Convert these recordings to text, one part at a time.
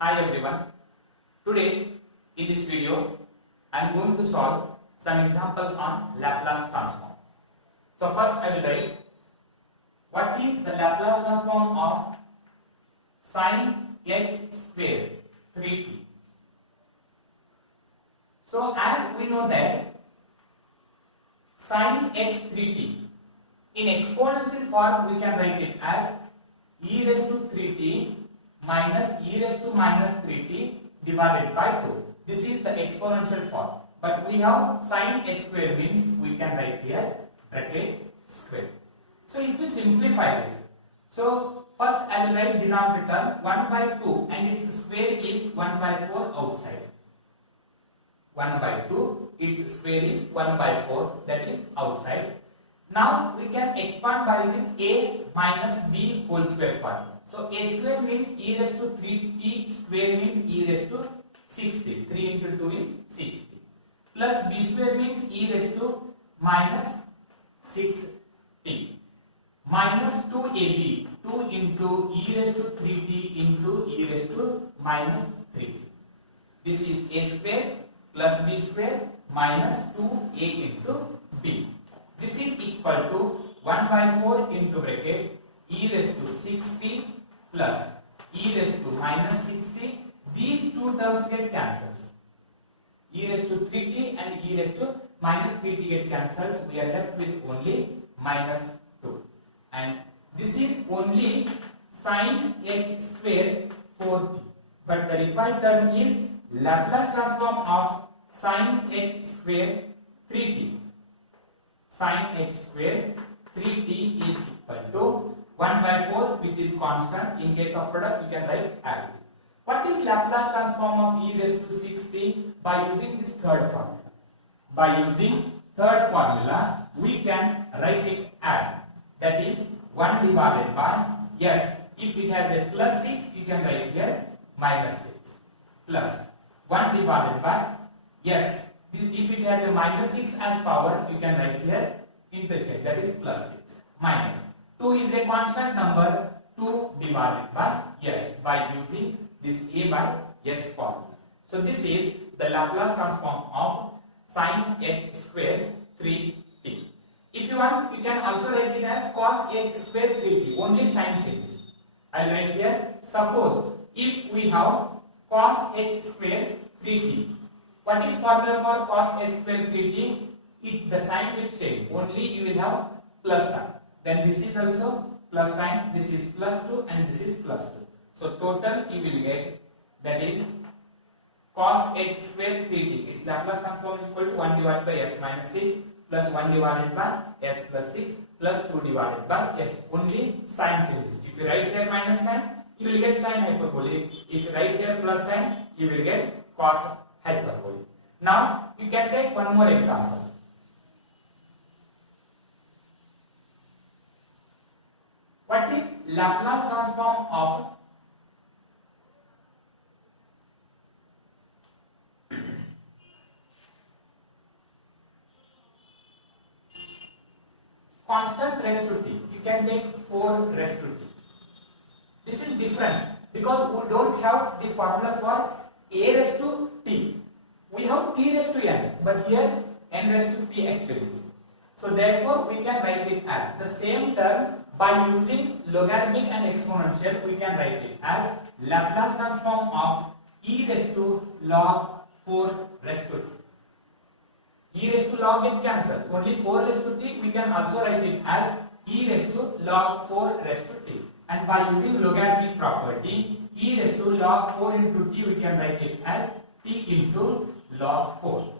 Hi everyone. Today in this video I am going to solve some examples on Laplace transform. So first I will write what is the Laplace transform of sine h square 3t. So as we know that sine h 3t in exponential form we can write it as e raised to 3t minus e raised to minus 3t divided by 2. This is the exponential form. But we have sine h square means we can write here bracket square. So if we simplify this, so first I will write denominator 1 by 2 and its square is 1 by 4 outside. 1 by 2, its square is 1 by 4, that is outside. Now we can expand by using a minus b whole square formula. So a square means e raised to 3t square means e raised to 60. 3 into 2 is 60. Plus b square means e raised to minus 6t. Minus 2ab. 2 into e raised to 3t into e raised to minus 3t. This is a square plus b square minus 2a into b. This is equal to 1 by 4 into bracket e raised to 60 plus e raised to minus 60. These two terms get cancelled. E raised to 3t and e raised to minus 3t get cancelled. We are left with only minus 2. And this is only sine h square 4t. But the required term is Laplace transform of sine h square 3t. Sine h square 3t is equal to 1 by 4, which is constant. In case of product, you can write as it. What is Laplace transform of e raised to 60? By using this third formula. By using third formula, we can write it as, that is 1 divided by, yes, if it has a plus 6, you can write here minus 6. Plus 1 divided by, yes, if it has a minus 6 as power, you can write here interchange, that is plus 6. Minus 2 is a constant number, 2 divided by, yes, by using this a by s formula. So this is the Laplace transform of sine h square 3t. If you want, you can also write it as cos h square 3t, only sign changes. I will write here, suppose if we have cos h square 3t. What is formula for cos h square 3t? The sign will change. Only you will have plus sign. Then this is also plus sign. This is plus 2 and this is plus 2. So total you will get, that is cos h square 3t. Its Laplace transform is equal to 1 divided by s minus 6 plus 1 divided by s plus 6 plus 2 divided by s. Only sign changes. If you write here minus sign, you will get sine hyperbolic. If you write here plus sign, you will get cos hyperbolic. Now you can take one more example. What is Laplace transform of constant raised to t? You can take 4 raised to t. This is different because we don't have the formula for a raised to t. We have t raised to n, but here n raised to t actually. So therefore we can write it as the same term. By using logarithmic and exponential, we can write it as Laplace transform of e raised to log 4 raised to t. E raised to log get cancelled. Only 4 raised to t, we can also write it as e raised to log 4 raised to t. And by using logarithmic property, e raised to log 4 into t, we can write it as t into log 4.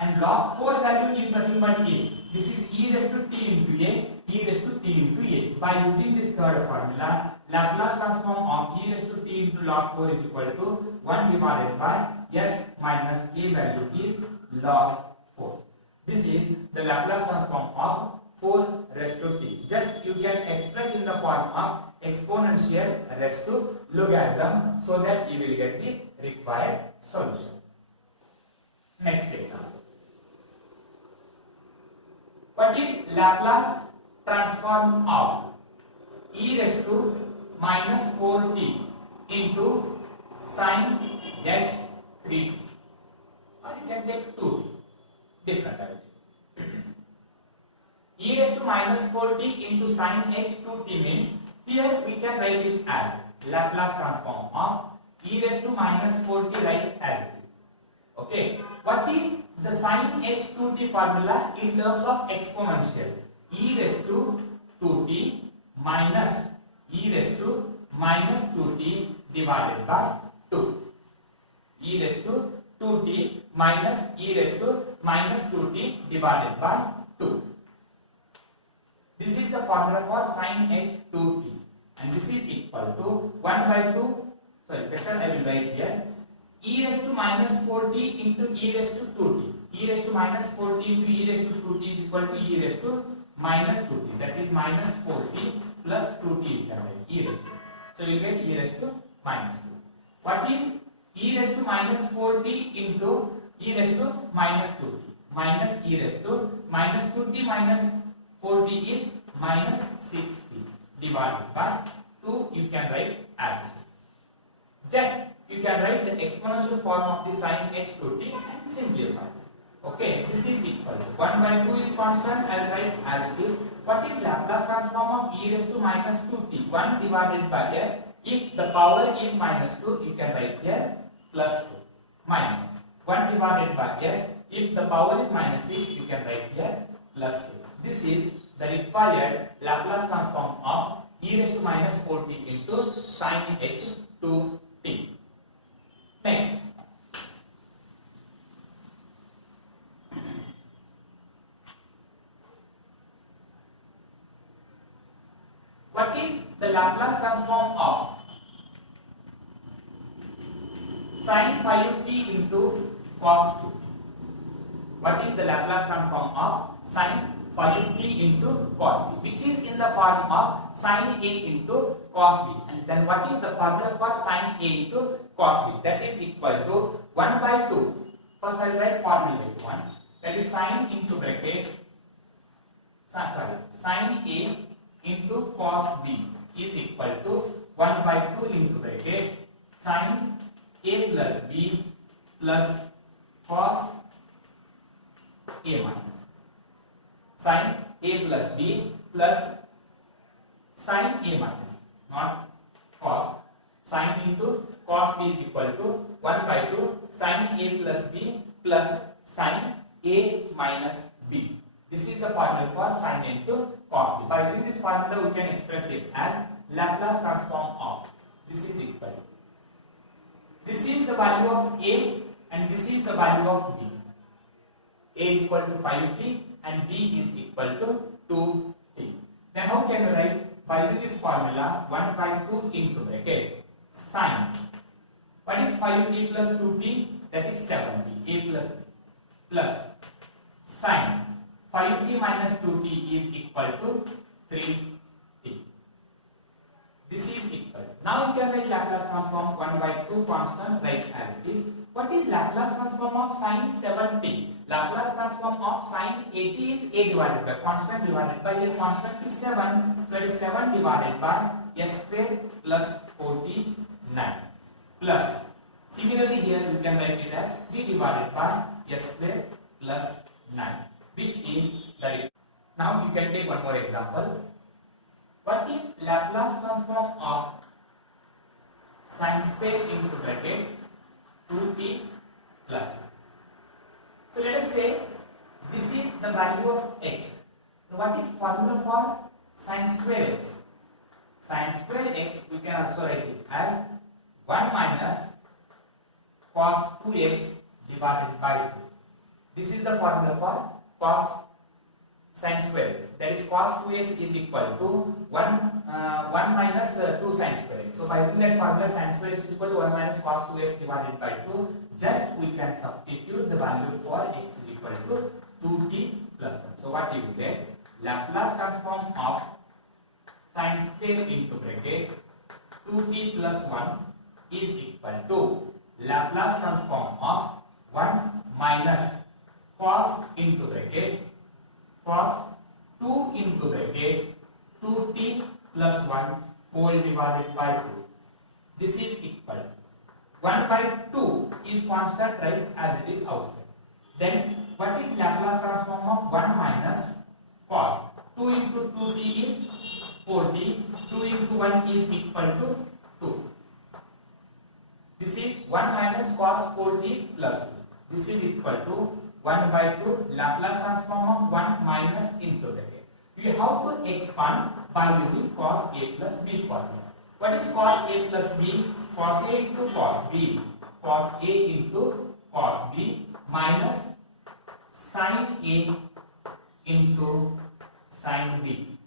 And log 4 value is nothing but a. This is e raised to t into a, e raised to t into a. By using this third formula, Laplace transform of e raised to t into log 4 is equal to 1 divided by s minus a value is log 4. This is the Laplace transform of 4 raised to t. Just you can express in the form of exponential raised to logarithm so that you will get the required solution. Next example. What is Laplace transform of e raised to minus 4t into sine h 3t, or you can take 2t, different idea. E raised to minus 4t into sine h 2t means here we can write it as Laplace transform of e raised to minus 4t, write as it is. Okay, what is the sine h 2t formula in terms of exponential? E raised to 2t minus e raised to minus 2t divided by 2. E raised to 2t minus e raised to minus 2t divided by 2. This is the formula for sine h 2t, and this is equal to 1 by 2. Sorry, better I will write here. E raised to minus 4t into e raised to 2t. E raised to minus 4t into e raised to 2t is equal to e raised to minus 2t. That is minus 4t plus 2t. You can write e raised to. So you get e raised to minus 2. What is e raised to minus 4t into e raised to minus 2t? Minus e raised to minus 2t minus 4t is minus 6t divided by 2. You can write as it. Just you can write the exponential form of the sine h 2t and simplify this. Okay, this is equal to 1 by 2 is constant. I will write as it is. What is Laplace transform of e raised to minus 2t? 1 divided by s. If the power is minus 2, you can write here plus 2 minus 1 divided by s. If the power is minus 6, you can write here plus 6. This is the required Laplace transform of e raised to minus 4t into sine h 2t. Next, what is the Laplace transform of sine 5t into cos 2? What is the Laplace transform of sine 5t into cos b, which is in the form of sine a into cos b? And then what is the formula for sine a into cos b? That is equal to 1 by 2. First I will write formula is 1. That is sine into bracket sine a into cos b is equal to 1 by 2 into bracket sine a plus b plus cos a minus sine a plus b plus sine a minus, not cos. Sine into cos b is equal to 1 by 2 sine a plus b plus sine a minus b. This is the formula for sine into cos b. By using this formula, we can express it as Laplace transform of. This is equal. This is the value of a and this is the value of b. A is equal to 5t and b is equal to 2t. Then how can we write? By using this formula, 1 by 2 into bracket sine. What is 5t plus 2t? That is 7t. A plus b plus sine 5t minus 2t is equal to 3t. This is equal. Now you can write Laplace transform 1 by 2 constant, write as it is. What is Laplace transform of sine 7t? Laplace transform of sine 80 is a divided by constant divided by a constant is 7. So it is 7 divided by s square plus 49 plus. Similarly here you can write it as 3 divided by s square plus 9, which is the. Now you can take one more example. What is Laplace transform of sine square into bracket 2t plus 1? So let us say this is the value of x. So what is formula for sine square x? Sine square x we can also write it as 1 minus cos 2x divided by 2. This is the formula for cos sine square x. That is cos 2x is equal to 1 minus 2 sine square x. So by using that formula, sine square x is equal to 1 minus cos 2x divided by 2. Just we can substitute the value for x is equal to 2t plus 1. So what you will get? Laplace transform of sine square into bracket 2t plus 1 is equal to Laplace transform of 1 minus cos into bracket cos 2 into bracket 2t plus 1 whole divided by 2. This is equal. 1 by 2 is constant, right, as it is outside. Then what is Laplace transform of 1 minus cos? 2 into 2t is 4t, 2 into 1 is equal to 2. This is 1 minus cos 4t plus 2. This is equal to 1 by 2 Laplace transform of 1 minus into bracket. We have to expand by using cos A plus B formula. What is cos A plus B? Cos A into cos B. Cos A into cos B minus sin A into sin B.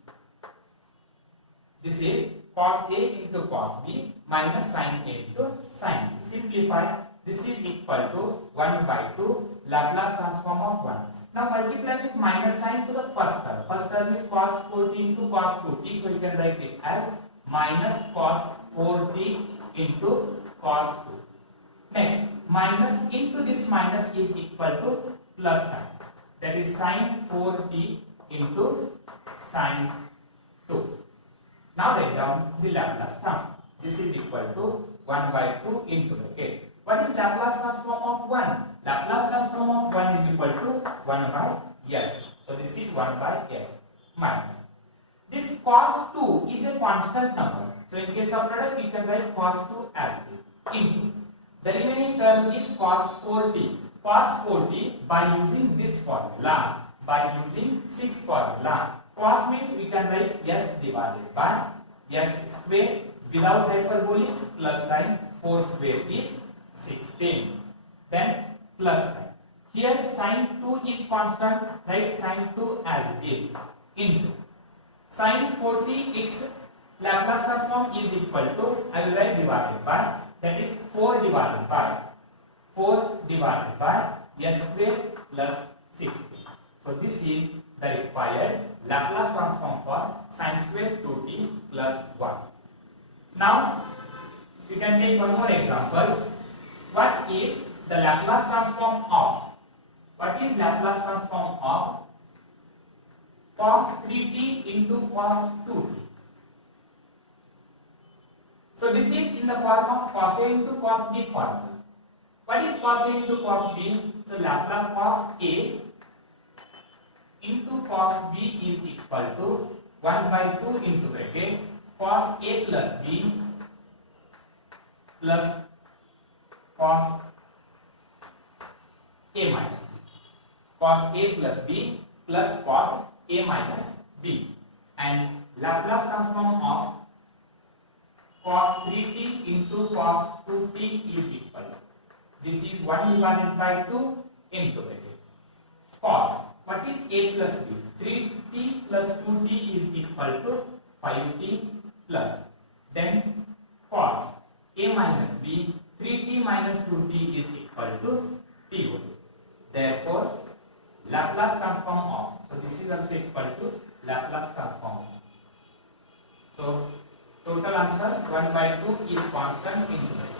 This is cos A into cos B minus sin A into sin B. Simplify. This is equal to 1 by 2 Laplace transform of 1. Now multiply with minus sign to the first term. First term is cos 4t into cos 2t. So you can write it as minus cos 4t into cos 2. Next, minus into this minus is equal to plus sign. That is sin 4t into sin 2. Now write down the Laplace transform. This is equal to 1 by 2 into bracket. What is Laplace transform of 1? Laplace transform of 1 is equal to 1 by s. So this is 1 by s minus. This cos 2 is a constant number. So in case of product, you can write cos 2 as it is into. The remaining term is cos 4t. Cos 4t by using this formula, by using 6 formula. Cos means we can write s divided by s square without hyperbolic plus sign. 4 square is 16. Then plus sign. Here sin 2 is constant, write sin 2 as it is into. Sin 4t its Laplace transform is equal to, I will write divided by, that is 4 divided by s square plus 16. So this is the required Laplace transform for sin square 2t plus 1. Now we can take one more example. What is the Laplace transform of? What is Laplace transform of cos 3t into cos 2t? So this is in the form of cos A into cos B formula. What is cos A into cos B? So Laplace cos A into cos B is equal to 1 by 2 into bracket cos A plus B plus cos A minus B. Cos A plus B plus cos A minus B. And Laplace transform of cos 3t into cos 2t is equal. This is 1 divided by 2 into bracket. Cos, what is A plus B? 3t plus 2t is equal to 5t plus. Then cos A minus B, 3t minus 2t is equal to t1. Therefore, Laplace transform of, so this is also equal to Laplace transform. So total answer 1 by 2 is constant into bracket.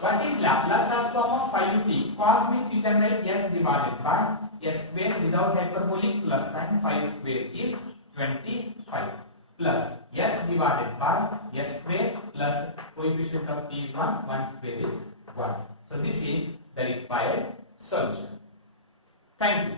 What is Laplace transform of 5t? Cos means you can write s divided by s square without hyperbolic plus sign. 5 square is 25 plus s divided by s square plus coefficient of t is 1. 1 square is 1. So this is the required solution. Thank you.